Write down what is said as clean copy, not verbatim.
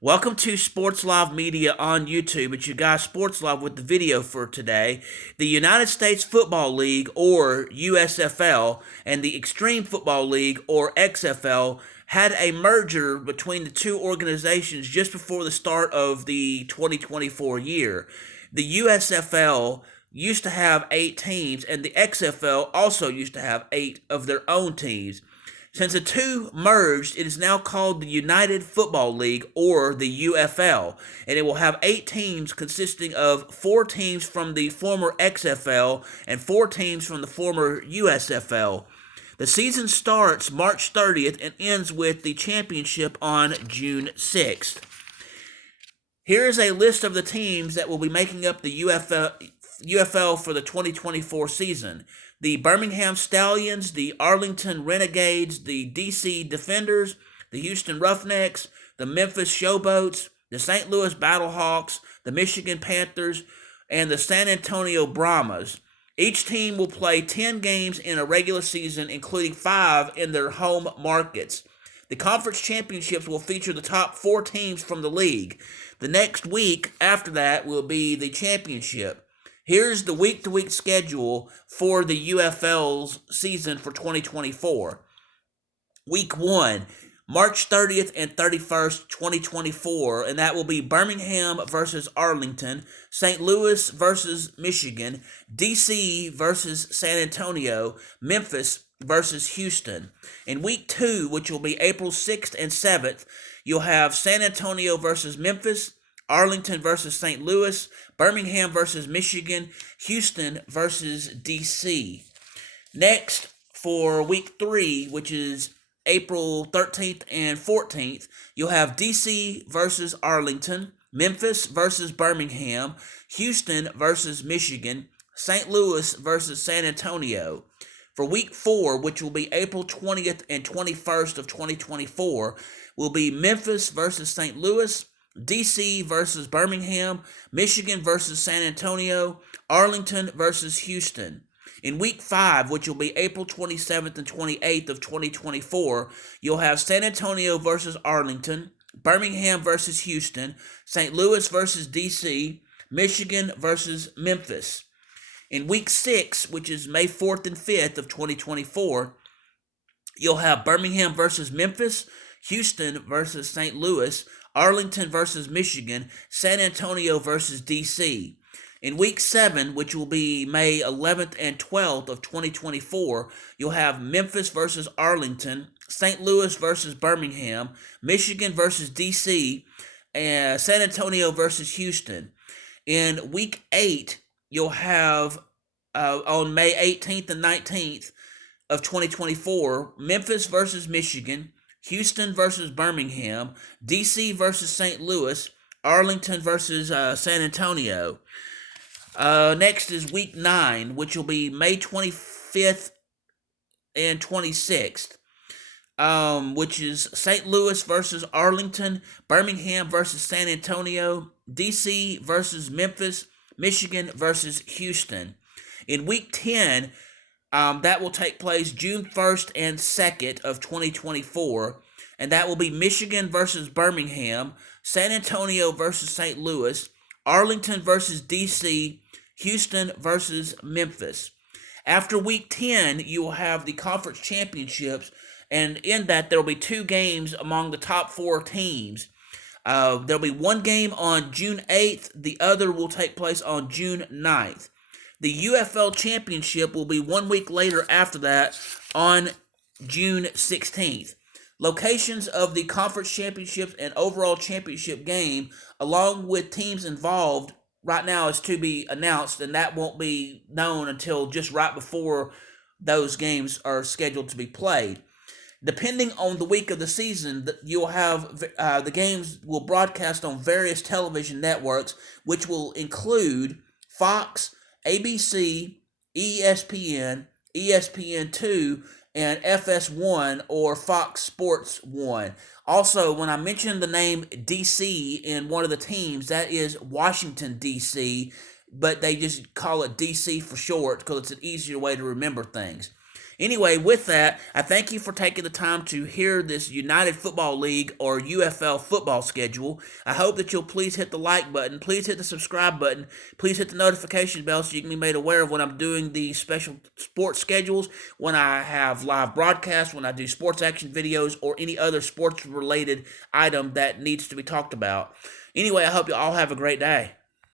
Welcome to Sports Live Media on YouTube. It's your guy Sports Live with the video for today. The United States Football League, or USFL, and the Extreme Football League, or XFL, had a merger between the two organizations just before the start of the 2024 year. The USFL used to have 8 teams, and the XFL also used to have 8 of their own teams. Since the two merged, it is now called the United Football League, or the UFL, and it will have 8 teams consisting of 4 teams from the former XFL and 4 teams from the former USFL. The season starts March 30th and ends with the championship on June 6th. Here is a list of the teams that will be making up the UFL for the 2024 season: the Birmingham Stallions, the Arlington Renegades, the DC Defenders, the Houston Roughnecks, the Memphis Showboats, the St. Louis Battlehawks, the Michigan Panthers, and the San Antonio Brahmas. Each team will play 10 games in a regular season, including 5 in their home markets. The conference championships will feature the top 4 teams from the league. The next week after that will be the championship. Here's the week-to-week schedule for the UFL's season for 2024. Week 1, March 30th and 31st, 2024, and that will be Birmingham versus Arlington, St. Louis versus Michigan, DC versus San Antonio, Memphis versus Houston. In week 2, which will be April 6th and 7th, you'll have San Antonio versus Memphis, Arlington versus St. Louis, Birmingham versus Michigan, Houston versus DC. Next, for week 3, which is April 13th and 14th, you'll have DC versus Arlington, Memphis versus Birmingham, Houston versus Michigan, St. Louis versus San Antonio. For week 4, which will be April 20th and 21st of 2024, will be Memphis versus St. Louis, DC versus Birmingham, Michigan versus San Antonio, Arlington versus Houston. In week 5, which will be April 27th and 28th of 2024, you'll have San Antonio versus Arlington, Birmingham versus Houston, St. Louis versus DC, Michigan versus Memphis. In week 6, which is May 4th and 5th of 2024, you'll have Birmingham versus Memphis, Houston versus St. Louis, Arlington versus Michigan, San Antonio versus DC. In week 7, which will be May 11th and 12th of 2024, you'll have Memphis versus Arlington, St. Louis versus Birmingham, Michigan versus DC, and San Antonio versus Houston. In week 8, you'll have on May 18th and 19th of 2024, Memphis versus Michigan, Houston versus Birmingham, DC versus St. Louis, Arlington versus San Antonio. Next is week 9, which will be May 25th and 26th, which is St. Louis versus Arlington, Birmingham versus San Antonio, DC versus Memphis, Michigan versus Houston. In week 10, that will take place June 1st and 2nd of 2024, and that will be Michigan versus Birmingham, San Antonio versus St. Louis, Arlington versus DC, Houston versus Memphis. After week 10, you will have the conference championships, and in that there will be 2 games among the top 4 teams. There'll be one game on June 8th, the other will take place on June 9th. The UFL Championship will be 1 week later after that on June 16th. Locations of the conference championships and overall championship game, along with teams involved, right now is to be announced, and that won't be known until just right before those games are scheduled to be played. Depending on the week of the season, you'll have the games will broadcast on various television networks, which will include Fox, ABC, ESPN, ESPN2, and FS1 or Fox Sports 1. Also, when I mentioned the name DC in one of the teams, that is Washington, D.C., but they just call it DC for short because it's an easier way to remember things. Anyway, with that, I thank you for taking the time to hear this United Football League or UFL football schedule. I hope that you'll please hit the like button, please hit the subscribe button, please hit the notification bell so you can be made aware of when I'm doing these special sports schedules, when I have live broadcasts, when I do sports action videos, or any other sports related item that needs to be talked about. Anyway, I hope you all have a great day.